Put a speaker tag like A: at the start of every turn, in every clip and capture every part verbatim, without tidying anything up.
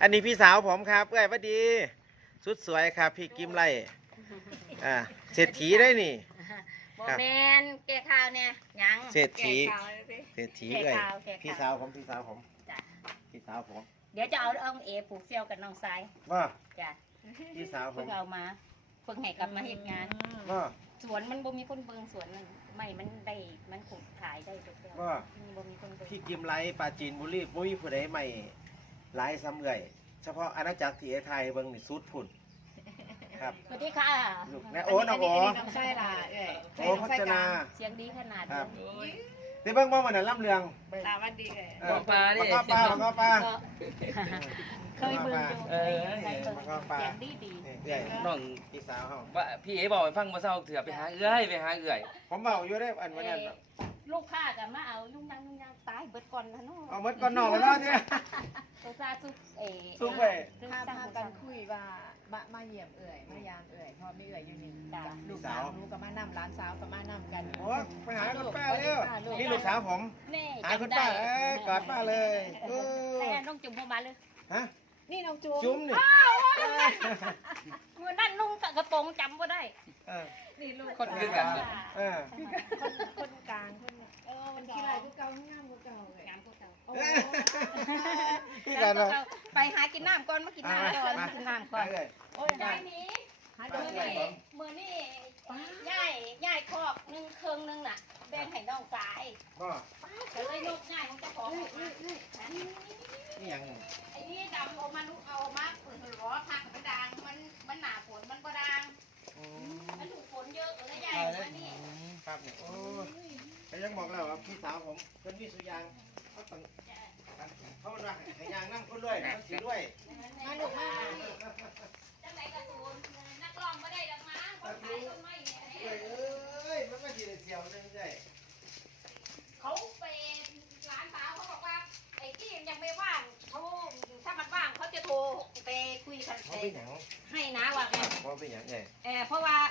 A: อันนี้พี่สาวผมครับเอ้ยวัดดีสุดสวยครับพี่กิมไล่อ่าเศรษฐีได้นี่
B: โมเมนแกข่าวเนี่ยยัง
A: เศรษฐีเศรษฐีเลยพี่สาวผมพี่สาวผมพี่สาวผม
B: เดี๋ยวจะเอาเอาเอผูกเซี่ยวกับน้องทราย
A: ว่า
B: จ้ะ
A: พี่สาวผม
B: เพิ่งเอามาเพิ่งให้กลับมาเหตุงาน
A: ว่า
B: สวนมันบ่มีคนเบิ่งสวนไม่มันได้มันขุดขายได้ตัวเดียว
A: ว่า
B: บ่มีคนเบิ่ง
A: พี่กิมไล่ปาจีนบุรีบุรีผู้ใดใหม่หลายซ้ำเลยเฉพาะอาณาจักรที่ไทยเบิ่งนี่สุดพุ่นครับ
B: สวัสดีค่ะ
A: ลูกแม่โอ้น้องโอ้
C: น้องไส้ล่ะเอ้ย
A: โอ้พัฒนา
B: เสียงดีขนาด
A: ครับที่เบิ่งบ่มันน่ะล่ำเรือง
C: สวัสดีเอ้ย
A: บอกปลาดิบอกปลาบอกปลา
B: เคยเบิ่งอยู่เออเสียงดีดี
A: น้องพี่สาวเฮา
D: ว่าพี่เอ๋บอกให้ฟังมาเศร้าเถื่อไปหาเอื้อยไปหาเอื้อย
A: ผมเบาอยู่ได้อันวันนั้น
B: ลูกค้ากันมาเอายุ่งยังยุ่งยังตายเบิดก่อนนะเนาะ
A: เอาเบิดก่อนนอกแล้วเนาะเนี่ย
B: ตัวซาซุกเอ๋
A: ซุกไป
C: ถ้าพากันคุยว่ามามาเยี่ยมเอ่ยมายามเอ่ยพอมีเอ่ยอยู่นี่ลูกสาวลูกก็มานำร้านสาวก็มานำกัน
A: โอ้ไปหาคุณป้าเร็วนี่ลูกสาวผมหาคุณป้าเอ้ยกอดป้าเลย
B: ใช่น้องจุ่มเข้ามาเลย
A: ฮะ
C: นี่น้องจุ่ม
A: จุ่มนี่
B: เมื่อนั่นนุ่งกระโปรงจำก็ได้
C: นี่ลูก
D: คนคือกัน
A: เออ
C: คนกลางคนเออมันขี้ไรพวกเก่างามพวกเก่าเลย
B: งามพวกเก่า
A: พี่กันเรา
B: ไปหากินน้ำก่อนมากินน้ำก่อนกินน้ำก่อนโอ้ยได้นี้เมื่อนี่เมื่อนี่ย่ายย่ายคอกหนึ่งเครื่องนึงน่ะแบ่งให้น้องสายก็เลยนกง่ายของเจ้าของ
A: นี่ยัง
B: ไอ้นี่ดำเอามาลุกเอามาเปิดล้อพักมันดังมันมันหนาฝนมันก็ดังมันถูกฝนเยอะเลยย่ายมันนี่
A: ครับเนี่ยโอ้ยยังบอกแล้วว่าพี่สาวผมเป็นวิสุยางเขาต้องเขาว่าให้ยางนั่งคนด้วยเขาสีด้วย
B: มาหนุกมากจังไหนกระตูนนักร้องไม่ได้ดอกมาคนขายต้นไม้เนี่ย
A: เอ้ยมันไม่ดีเลยเสียวนึงได้
B: เขาไปร้านสาวเขาบอกว่าไอ้ที่ยังไม่ว่างเขาถ้ามันว่างเขาจะโทรไปคุยกันให้นะว่าไง
A: เพราะเป็นอย่างไง
B: เออเพราะว่า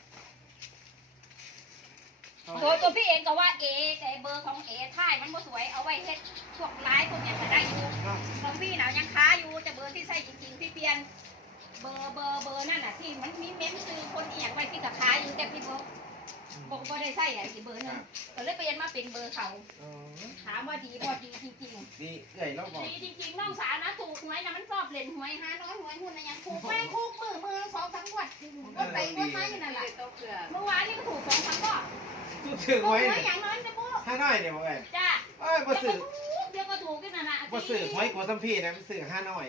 B: ตัวตัวพี่เองก็ว่าเอแต่เบอร์ของเอท่ายมันบ่สวยเอาไว้เฮ็ดพวกไลน์พวกนี้จะได้อยู่ของพี่หนาวยังค้าอยู่จะเบอร์ที่ใส่จริงๆพี่เปลี่ยนเบอร์เบอร์เบอร์นั่นน่ะที่มันมีเม้มคือคนเอียงไว้ที่กับค้าอยู่แต่พี่บอกบอกว่าได้ใส่ไอ้เบอร์นึงก็เลยเปลี่ยนมาเป็นเบอร์เขาถามว่าดีบ่ดีจริงๆ
A: ดีเอ้ยเราบอก
B: ดีจริงๆน้องสาวนะถูกหวยนะมันชอบเล่นหวยห้าน้อยหวยหุ้นนะยังถูกไม่ถูกมือมือสองสามงวดก็ไปงวดไม้นั่นแหละเมื่อวานนี้ก็ถูกสองสามก็
A: ถือไว้
B: อย่างนั้นนะปุ๊
A: ห้าน้อยเนี่ยบอกไง
B: จ้า
A: เอ้ยมาสื่อ
B: เดี๋ยวก็ถูกกันนะนะ
A: มาสื่อหวยกัวซัมพี่นะมันสื่อห้าน้อย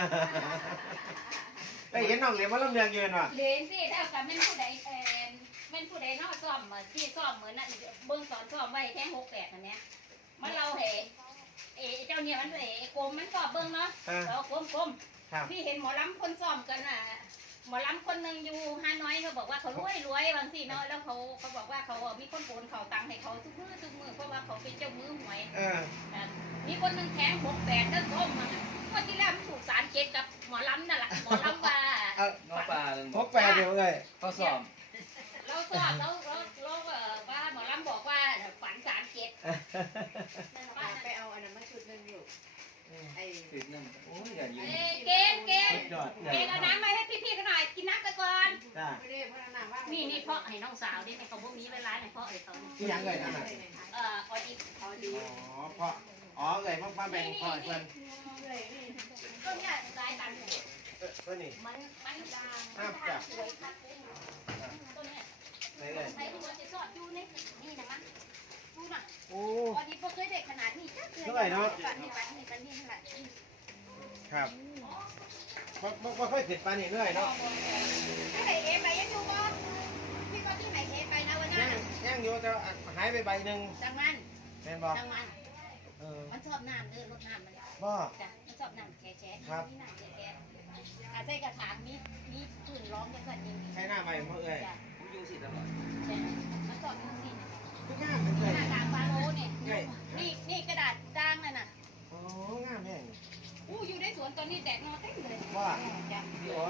A: ไปเห็นน้องเหลียมว่าลำเลียงยืนว่ะ
B: เลี้ยงสิถ้ากับแม่ผู้ใดเออแม่ผู้ใดนอกซ้อมเหมือนที่ซ้อมเหมือนนั่นเบื้องสอนซ้อมไว้แค่หกแปดอันเนี้ยมันเราเหเอเจ้าเนี่ยมันเอกลมมันก็เบื้องเนาะเรากลมกลมพี่เห็นหมอลำคนซ้อมกันอ่ะหมอลำคนหนึ่งอยู่ฮานอยเขาบอกว่าเขารวยรวยบางทีเนาะแล้วเขาเขาบอกว่าเขามีคนโอนเขาตังค์ให้เขาทุกมือทุกมือเพราะว่าเขาเป็นเจ้ามือหวยมีคนหนึ่งแทงหกแปดแล้วก้มมาก็ที่แรกมันถูกสารเจ็ดกับหมอลำนั่นแหละหมอลำว่า
D: น้องปลา
A: หกแปดเดียวเลย
D: เขาสอบ
B: เราสอบแล้วเราเราว่าหมอลำบอกว่าฝันสารเจ็ด
C: ไปเอาอันนั้นมาชุดนึงอยู่ไอ้
D: ติดนั่นโอ้ยอย่ายืน
B: เกณฑ์เกณฑ์เกณฑ์เอาน้ำมาให้พี่ๆกันหน่อยกินน้ำกันก่อนนี่นี่เพาะให้น้องสาวนี่ในของพวกนี้เวลาในเพาะไอ้เขา
A: ที่ยังเลยนะ
B: เอ่อออดิออดิ
A: อ๋อเพาะอ๋อเลยมาแบ่งพอเพื่อน
B: ต้นเนี่ยสายตัน
A: ต้นนี้
B: มันมันดัง
A: ห้ามจับ
B: ต้นเนี่ย
A: ไหนเลย
B: ใส่หัวจะสอดอยู่นี่นี่นะมันดูน่ะ
A: โอ้
B: ออดิพวกเคยเด็กขนาดนี้จ้าเ
A: ท่าไหร่เนาะ
B: ปันนี่ปันนี่ปันนี่เท่าไหร่
A: ครับบ่บ่ค่อยขึ้นปานนี่เรื่อยเนาะ
B: ที่ไหนเอไปยังอยู่บ่พี่ก็ที่ไหนเอไปนะวันนั้น
A: ยังอยู่แต่หายไปใบหนึ่ง
B: จังมัน
A: แม่นบ่
B: จังมันเออมันชอบน้ำเด้อรดน้ำมัน
A: บ่
B: จ้ะมันชอบน้ำแฉะ
A: ครับ
B: มีน้ำแฉะอาใส่กระถางมีมีพื้นร้องกันสั่นยิง
A: ใช้หน้าใหม่เมื่อเอ้ย
D: ยุ่งสิตลอด
B: ใช่มันชอบยุ่งสิ
A: คืองามเลย
B: กระดาษฟาโรเนี่ยนี่นี่กระดาษด่างนั่นน่ะ
A: โอ้งามแม่
B: อู้อยู่ในสวนตอนนี้แดดนอนเต็มเลย
A: ว่า
B: จ้ะ
A: พี่อ๋อ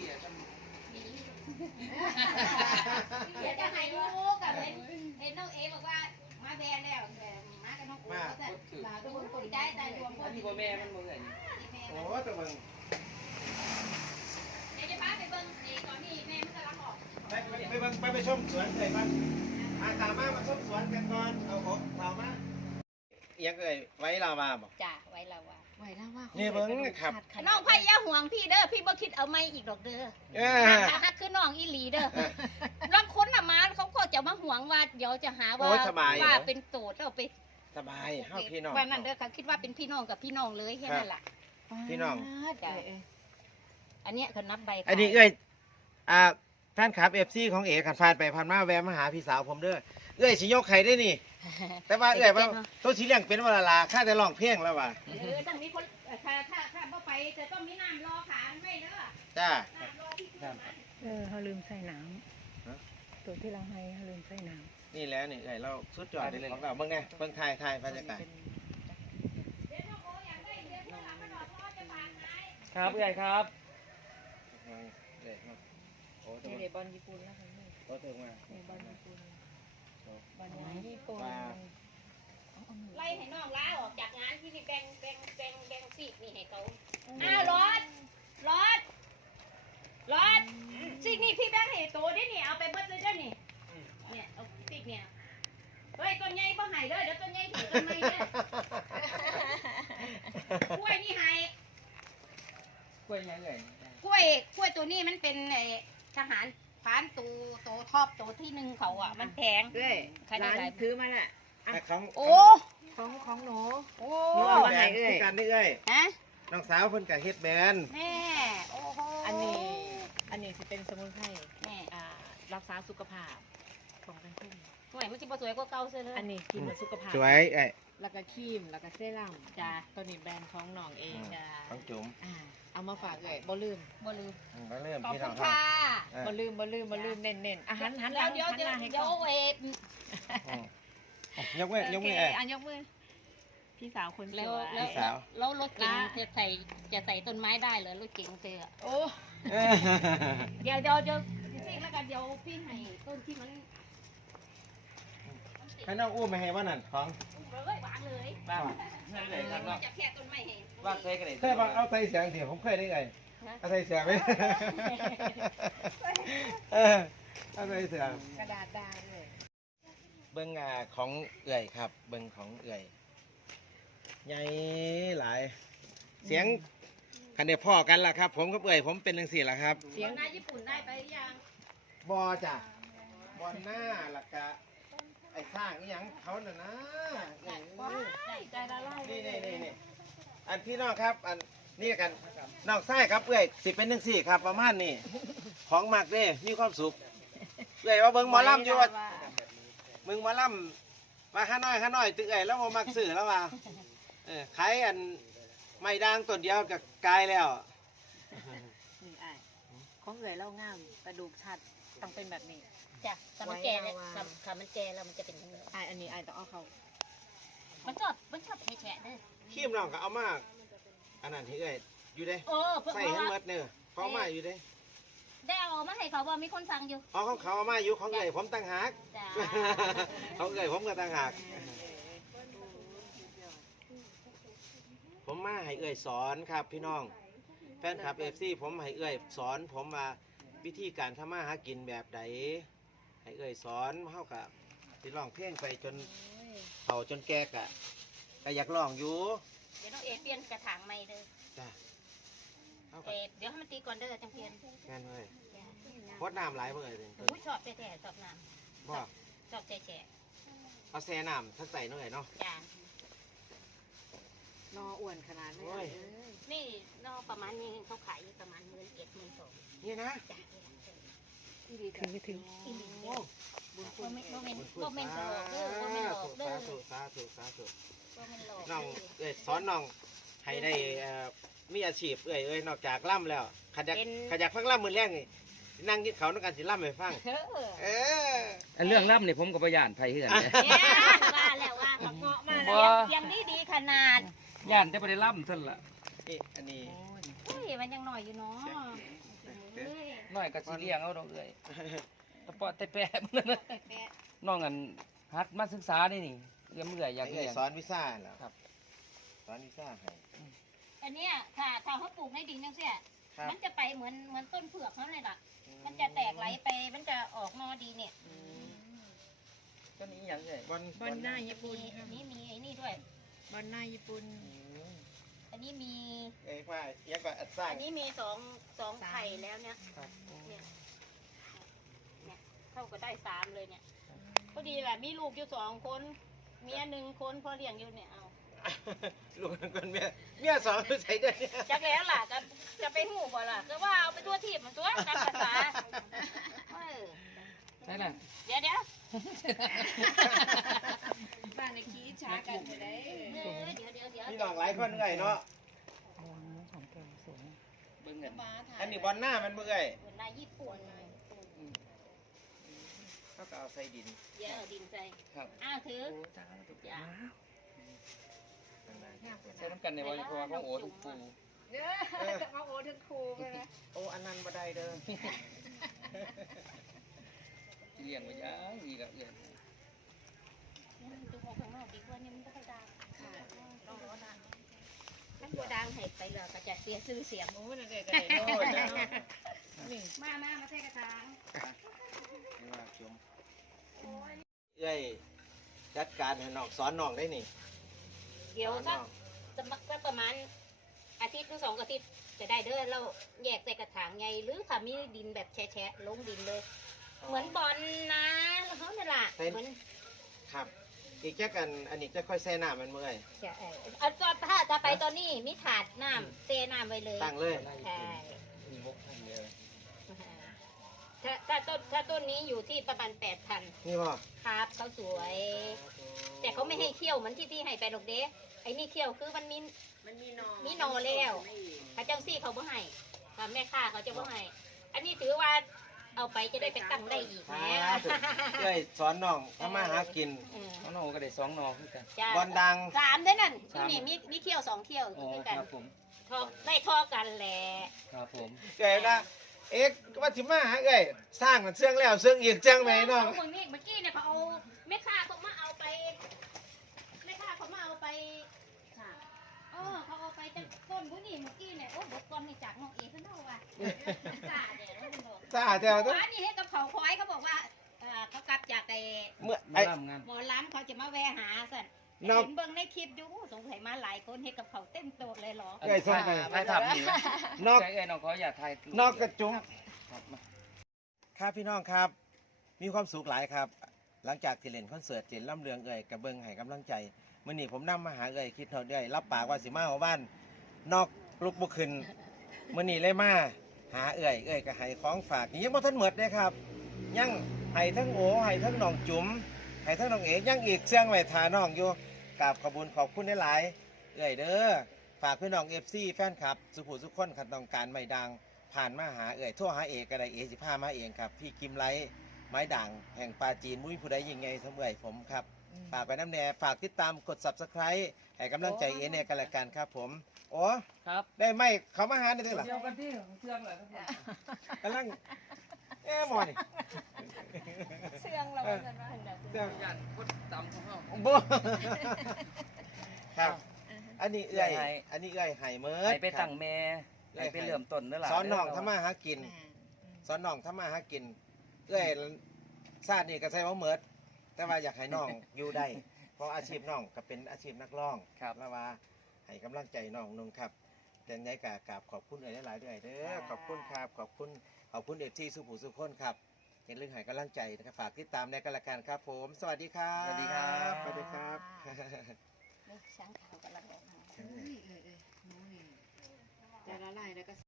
B: เดี๋ยวจะให้ดูกับเห็นเห็นน้องเอบอกว่ามาแบนแล้วมากับน้องโอ้ก็จะลาตัวคนได้แต่รวมคน
D: ที่พ่อแม่มันมึงไงโอ้
A: ตัวเบิ่ง
B: เดี๋ยวจะพาไปเบิ่งไอ้ตอนนี้แม่มันกำลังออก
A: ไปไปไปเบิ่งไปไปชมสวนเลยครับอาตามมามาชมสวนกันก่อนเอาผมตามมาเอียงเอ่ยไว้ลาวาบอก
B: จ้าไว้แล้วว่า
C: ไหวแล้วว่า
A: นี่เบิ่งนะครับ
B: น้องไผ่อย่าห่วงพี่เด้อพี่บ่คิดเอาไม่อีกดอกเด้อ
A: เออ
B: ฮักคือน้องอีหลีเด้อบางคนน่ะมาเขาก็จะมาห่วงว่าเดี๋ยวจะหาว่าว่าเป็นโสดแล้วไป
A: สบายเฮาพี่น้อง
B: ว่านั่นเด้อค่ะคิดว่าเป็นพี่น้องกับพี่น้องเลยแค่นั้นแหละ
A: พี่น้อง
B: จ้ะอันเนี้ยเขานับใบ
A: อันนี้เอ้ยอ่าแฟนคลับ เอฟ ซี ของเอ๋ขันผ่านไปผ่านมาแวะมาหาพี่สาวผมเด้อเอ้ยสิยกไข่ได้นี่ แต่ว่าเอ้ยว่าตัวสีเหลืองเป็นวลาลาค่าแต่ร้องเพลงแล้วว่ะ
B: เออต้องมีคนเอ่อถ้าถ้าถ้าบ่ไปจะต้องมีน้ำรอขาไม่เด้อ
A: จ้า
B: น้ำรอพี่ทุกวัน
E: เออเขาลืมใส่น้
A: ฮะ
E: ำตัวที่เราให้เขาลืมใส่น้
A: นี่แล้วนี่เอ้ยเราสุดยอดเลยของเราเบิ่งแน่เบิ่งทายทายบรรยากาศ
B: เดี๋ยวน้องโออยากได้เดี๋ยวเมื่อหลังมาดอกรอจะบานไหน
D: ครับผู้ใหญ่ครับ
A: เอ้ยโอ้
C: ำ
A: ตัว
C: นี่เดี๋ยวบอลญี่ปุ่นแล้วค่ะนี่
A: โอ้ตัวมา
C: นี่บอลญี่ปุ่นบอลญี่ปุ่น
B: ไล่ให้น้องลาออกจากงานที่นี่แบ่งแบ่งแบ่งแบ่งซีกนี่ให้เขาอ้าวรอดรอดรอดซีกนี่พี่แบ่งให้โตได้นี่เอาไปเบิดเลยเด้อนี่เนี่ยเอาซีกเนี่ยเฮ้ยต้นใหญ่บ่ให้เด้อเดี๋ยวต้นใหญ่ถือต้นไม้เด้อกล้วยนี่ให้
D: กล้วยยังไง
B: กล้วยกล้วยตัวนี้มันเป็นไอ้ทหารพรานตัวโตทอบตัวที่หนึ่งเขาอ่ะมันแพง
C: เอ้ย
B: ใครได้
C: ร้าน
B: หลาย
C: ถือมาละ
A: แต่ของ
B: โอ้
C: ของของหนู
B: โอ้
A: น้อง
C: เอามา
A: แบ
C: ให้
A: น
C: เอ้ย
A: คือกันนี่เอ้ย
B: ฮะ
A: น้องสาวเพิ่นกับเฮ็ดแบน
B: แม่โอ้โห
C: อันนี้ อันนี้จะเป็นสมุนไพร
B: แม่
C: อ่ารักษาสุขภาพของเป็นคุ้ม
B: สวยมันสิบ่สวยกว่าเก่าเสียเลย
C: อันนี้กินเพื่อสุขภาพ
A: สวยเอ้ย
C: แล้วก็ครีมแล้วก็เซรั่ม
B: จ้า
C: ตัวนี้แบรนด์ของน้องเองจ้า
A: ของจุ๋ม
C: อ่าเอามาฝากเลยบ่ลืม
B: บ่ลืม
A: อืมก็เริ่ม
B: ขอบ
A: พี่
B: คุ
A: น้อง
B: ณ
A: ครับ
B: ค่ะ
A: เออ
C: บ่ลืมบ่ลืมบ่ลืมเน้นเน้นๆอาหารหันหลัง
B: เดี๋ยว
C: หัน
B: เดี๋ยว
C: หน้าให้
B: เดี๋
C: ก
B: ยว
C: ล้อง
B: เอย
A: อืมยกมือยกมือ
C: โอ
A: เอ้
C: เค
A: ย
C: อ่ะยกมือพี่สาวคนส
B: แล้ว
C: วย
B: แล้ว
A: พี่สาว
B: แล้วรถเก๋งจะใส่จะใส่ต้นไม้ได้เหรอรถเก๋งเธออะ
C: โอ้
A: เอ้ย
B: เดี๋ยวเดี๋ยวเดี๋ยวซีกแล้วกันเดี๋ยวพี่ให้ต้นที่มัน
A: ให้น้องอู้ไม่ให้ว่านั่นของ
B: เลยวางเลย
D: บ้างนั่นเลยครับเนาะ
B: จะแค่ต้นไม้ให้
D: ว่างเคยกันเลย
A: เคยบอกเอาใส่เสียงเถียผมเคยได้ไงเอาใส่เสียงไหมเออเอาใส่เสียง
C: กระดาษดาเลย
A: เบิ้งอ่าของเอื่อยครับ เบิ้งของเอื่อยใหญ่หลาย เสียงคันเดียวพ่อกันล่ะครับ ผมกับเอื่อยผมเป็นจังสี่ล่ะครับ
B: เสียงนายญี่ปุ่นได้ไปหรือยัง
A: บอจ้ะบอลหน้าล่ะกะไอ้สร้างนี่ยังเขาน่ะนะเอ้ย
B: ใจละลาย
A: นี่นี่นี่นี่อันพี่น้องครับ อันนี่กันน้องไส้ครับเอื่อยสิเป็นจังสี่ครับ ประมาณนี้ของมากเด้มีความสุขเอื่อยว่าเบิ้งหมอลำอยู่ว่า มึงหมาล่ำมาข้าน้อยข้าน้อยตึกไอ้แล้วมามักสื่อแล้วว่าเออขายอันไม่ด่างตัวเดียวกับกายแล้ว
C: นี่ไอ้ายของเอ๋ยเล่าง่ามกระดูกชัดต้องเป็นแบบนี้
B: จ้ะถ้ามันแก่แล้วถ้าถ้ามันแก่แล้วมันจะเป็นอย่างนี้
C: ไอ้ายอันนี้ไอ้ายต้องเอาเขา
B: มันชอบมันชอบแฉะๆเด้อ
A: ขี้มน้องก็เอามากอันนั้นที่เอ้ยอยู่เด้
B: เออเพื่อ
A: ใส่
B: เพราะ
A: ให้
B: ว่า
A: หมดเนื้อเขาเอามาอยู่เด้
B: ได้เอามาให้เขาว่ามีคนสั่งอยู่
A: เอาของเขาเอามาอยู่ของเอ้ยผมตั้งหาก
B: จ้า
A: ของเอ้ยผมก็ตั้งหากผมมาให้เอ้ยสอนครับพี่น้องแฟนคลับเอฟซีผมให้เอ้ยสอน ผมว่าวิธีการทำมาหากินแบบใดให้เอ้ยสอนเฮากับสิร้องเพลงไปจนเฒ่าจนแก่กะก็อยากร้องอยู่
B: เดี๋ยวน้องเอเปลี่ยนกระถางใหม่เด้อ
A: จ้ะเอา
B: เอ
A: กับ
B: เดี๋ยวให้มันตีก่อนเด้อจังเพียน
A: แม่นเว้ย
B: จ้ะ
A: พดน้ำหลายเบิ่งเอ้ยเพิ่น
B: อุ้ยชอบแฉะๆชอบน้
A: บ่
B: ำชอบแฉะ
A: เอาแซ่น้ำทั้งใส่หน่อยเนาะ
B: ๆจ้าน
C: ออ้วนขนาดนี้
A: โอ้ย
C: เอ้ย
B: นี่นอกประมาณนี้เขาขายอยู่ประมาณหมื่นเอ็ดหมื่นสอง
A: นี่นะ
B: จ้ะ
C: ที่ดี
E: ถือถือ
B: อีหลี
A: โอ้
B: เด้อบ่แม่นบ่แม่นบ่แม่นหลอกเด้อบ่แม่นหลอกเด้อ
A: สาธุสาธุสาธุ
B: บ่แม่นหลอก
A: น้องเอ้ยสอนน้องให้ได้เอ่อมีอาชีพเอ้ยเอ้ยนอกจากล่ำแล้วขันอยากขันอยากฟังล่ำมือแรกนี่นั่งกินเขาวนักการสิล่ำให้ฟัง
B: เออ
A: เออ
D: อันเรื่องล่ำเนี่ยผมกับประยานไทยเฮือนเนี่ย
B: เนี่ยว่าแล้วว่าเขาเงาะมาแล้วเสียงดีดีๆขนาด
D: ย่านจะไปได้ล่ำท่านละ
A: นี่อันนี้
B: เฮ้ยมันยังหน่อยอยู่เนาะเฮ้ย
D: น้อยก็สิเลี้ยงเอาดอกเอ้ยตะปอดแต่แปะมันนะ
B: แปะ
D: น้องอันฮัดมาศึกษานี่นี่เอื้อมเอื้อยอยาก
A: เอ้
D: เลี้
A: ย
D: ยง
A: สอนวิซ่าแล้ว
D: ครับ
A: สอนวิซ่าให้
B: ไอ้อันเนี้ยถ้าถ้าเขาปลูกในดินจังเสีย
A: ครับ
B: มันจะไปเหมือนเหมือนต้นเผือกเขาเลยล่ะ มันจะแตกไหลไปมันจะออกนอดีเนี่ย
D: ก็นี้อย่างเลย
A: วัน
C: บอลหน้าญี่
B: มี
C: ปุ่น
B: อันนี้มีไอ้นี่ด้วย
C: บอลหน้าญี่ปุ่น
B: อันนี้มี
A: เอ้ยว่ายังก็อัดสร้าง
B: อันนี้มีสองสองไข่แล้วเนี่ย
A: ครับ
B: เนี่ยเนี่ยเข้าก็ได้สามเลยเนี่ยพอดีแหละมีลูกอยู่สองคนเมียหนึ่งคนพอเลี้ยงอยู่เนี่ยเอา
A: ลูกคนเมียเมียสองใส่เดือนเนี่ย
B: จักแล้วล่ะจะจะไปหูบ่ล่ะก็ว่าเอาไปตัวทีบมันตัวนักภาษาเออ
D: ใช่แหละ
B: เดี๋ยวเดี๋ยว
C: บ้านในขี้ช้ากันไปได้
B: เออเดี๋ยวเดี๋ยวเดี๋ยว
A: มีน้องหลายคนเอ้ยเนาะ
E: ระวังนะของแกสูง
D: เบิ่งกัน
A: อันนี้บอลหน้ามันเมื่อย
B: เหมือนนายญี่ปุ่น
A: เขาก็เอาใส่ดิน
B: เดี๋ยวเอาดินใจ
D: ครับ
B: อ้าวถือ
D: โอ้จ้าถูก
B: จ้ะ
D: ใช้น้ำกันในวันเพราะว่าของโอทุกปู
C: เด้อมาโอ้ถึงครูกันนะ
A: โอ้อันนั้นบ่ได้เด้อ
D: ที่เลี้ยงไว้ย่างดีกับเอื้อน
B: มันตัวของข้างนอกดีกว่านี่มันก็ค่อยดังค่ะต้องรอดังถ้าตัวดังให้ไปเลยก็จะเสียชื่อเสียง
C: โอ้นั่นเด็กกันเลยโน่นนี่
B: มามามาใส่กระถาง
A: นี่ว่าชมเอ้ยจัดการให้น้องสอนน้องได้นี่
B: เดี๋ยว
A: ส
B: สั
A: อก นน้อง
B: จะมักสักประมาณอาทิตย์หรือสองอาทิตย์จะได้เด้อเราแยกใส่กระถางใหญ่หรือค่ะมีดินแบบแฉะๆลงดินเลย เหมือนบอลนะแล้วเขาเนี่ยล่ะเหมือน
A: ครับ อีกแค่กันอันนี้จะค่อยแช่น้ำมันเมื่อย
B: ใช่เอาตอนถ้าจะไปตอนนี้มีถาดน้ำเตน้ำไว้เลย
A: ตั้งเลย
B: ใช่
D: มีหกพันเลย
B: ถ้าถ้าต้นถ้าต้นนี้อยู่ที่ประมาณแปดพัน
A: นี่บ่
B: ครับเขาสวย แต่เขาไม่ให้เคี่ยวเหมือนที่ที่ให้ไปหรอกเด้ไอ้นี่เคี่ยวคือมันมี
C: มันมีนอ
B: มีนอแล้วเขาเจ้าซี่เขาบ่ให้อ่าแม่ค้าเขาจะบ่ให้อันนี้ถือว่าเอาไปจะได้ไปตั้งได้อีก
A: ค
B: แห
A: รับ
B: ม
A: เอ้ยสอนน้องทำมาหากิน
B: เออ
D: น้องโอก็ได้สองนอคือกัน
B: จ้ะ
A: บอลดัง
B: สามเด้อนั่น
D: สาม
B: นี่มีมีเคี่ยวสองเคี่ยว
D: อ๋อ
B: ด้วย
D: ค
B: กัน
D: รับผม
B: ทอได้ทอกันแหละ
D: ครับผม
A: เอ้ยนะเอ๊ะว่าสิมาหาเอ้ยสร้างมันเชื่องแล้วเชื่องอีกเชื่องไหมน้อง
B: เมื่อกี้เมื่อกี้เนี่ยเขาเอาแม่ค้าเขามาเอาไปแม่ค้าเขามาเอาไปค่ะอ๋อเขาเอาไปจากต้นผู้นี่เมื่อกี้เนี่ยโอ้บทกลนี่จากน้องเอ๋เพิ่นเอาว่ะจ้าเดี๋ยวเราบอก
A: สะอาดแต่ว่าต้อง
B: ร้านนี้ให้กับเขาควายเขาบอกว่าเอ่อเขากลับจากไอ้
A: เมื่อ
D: มา
A: ไอ้
D: ล่ำงาน
B: หมอล้ำเขาจะมาแวะหาสัน
A: นอก
B: เห็นเบิ่งในคลิปดูสงสัยมาหลายคนเฮ็ดกับเขาเต็มโต๊ะเลยเหรอ
A: เอ้ยส่งไป
D: ไปทำนี่
A: นอก
D: ใช่เอ้ยน้องขออย่าถ่าย
A: นอกกระจุง
D: ครับมา
A: ครับพี่น้องครับ มีความสุขหลายครับ หลังจากที่เล่นคอนเสิร์ตเจนล่ำเรืองเอ่ยกับเบิงให้กำลังใจมื่อนี้ผมนำมาหาเอ่ยคิดเท่าเอ่ยรับปากว่าสิมาเอาบ้าน นอกลุกบุขึ้นมื่อนี้เลยมาหาเอ่ยเอ่ยก็ให้ของฝากนี่ยังบ่ทันหมดเลยครับ ยังให้ทั้งโอให้ทั้งน้องจุ๋มให้ทั้งน้องเอ๋ยังอีกเสื่องไว้ทาน้องอยู่กราบขอบคุณขอบคุณหลายๆเอ่ยเด้อฝากพี่น้องเอฟซีแฟนคลับ สุขุสุขคนขัดต้องการไม่ดัง ผ่านมาหาเอ่ยโทั่วหาเอกกระไดเอสิพามาเองครับ พี่กิมไลท์ไม้ด่างแห่งปาจีนมุ้ยผู้ใดยิงไงทั้งเอ่ยผมครับ ฝากไปน้ำแน่ฝากติดตามกด subscribe ให้กำลังใจเอเนี่ยกันละกันครับผมโอ้
D: ครับ
A: ได้ไหมเขามาหาได้ด้วยเหรอ
D: เดียวกันที่เชื่องเหรอครับ
A: กำลังเอ๊ะหมอนี่
C: เสื่องเราเป็นว่า
A: เดี๋ยว
D: ย่านกดตำของเขา
A: บ่ครับ อันนี้เอื้อย
D: เอื้อยให้
A: อันนี้เอื้อยไห่เมิ
D: ไป
A: ด
D: ไปตั้งแม่ไปไปเริ่มต้นนั่นแหละ
A: สอนน้องทำมาหากิน สอนน้องทำมาหากิน เอื้อยซาดนี่ก็ใช่ว่าเมิดแต่ว่าอยากให้น้องอยู่ได้ เพราะอาชีพน้องก็เป็นอาชีพนักร้อง
D: ครับ
A: แล้วว่าให้กำลังใจน้องนุ่งครับแต่ในกากราบขอบคุณเอื้อยหลายๆด้วยเด้อขอบคุณครับขอบคุณขอบคุณเอฟที่สุภูสุขคนครับเห็นเรื่องให้กำลังใจนะครับฝากติดตามในกันละกันครับผม สวัสดีครับ
D: สวัสดีครับ
A: สวัสดีครับ
B: นี่ช้างขาวกำลังออกมา
C: เอ้ยเอ้ยเอ้ยน้องนี่จะละลายแล้วก็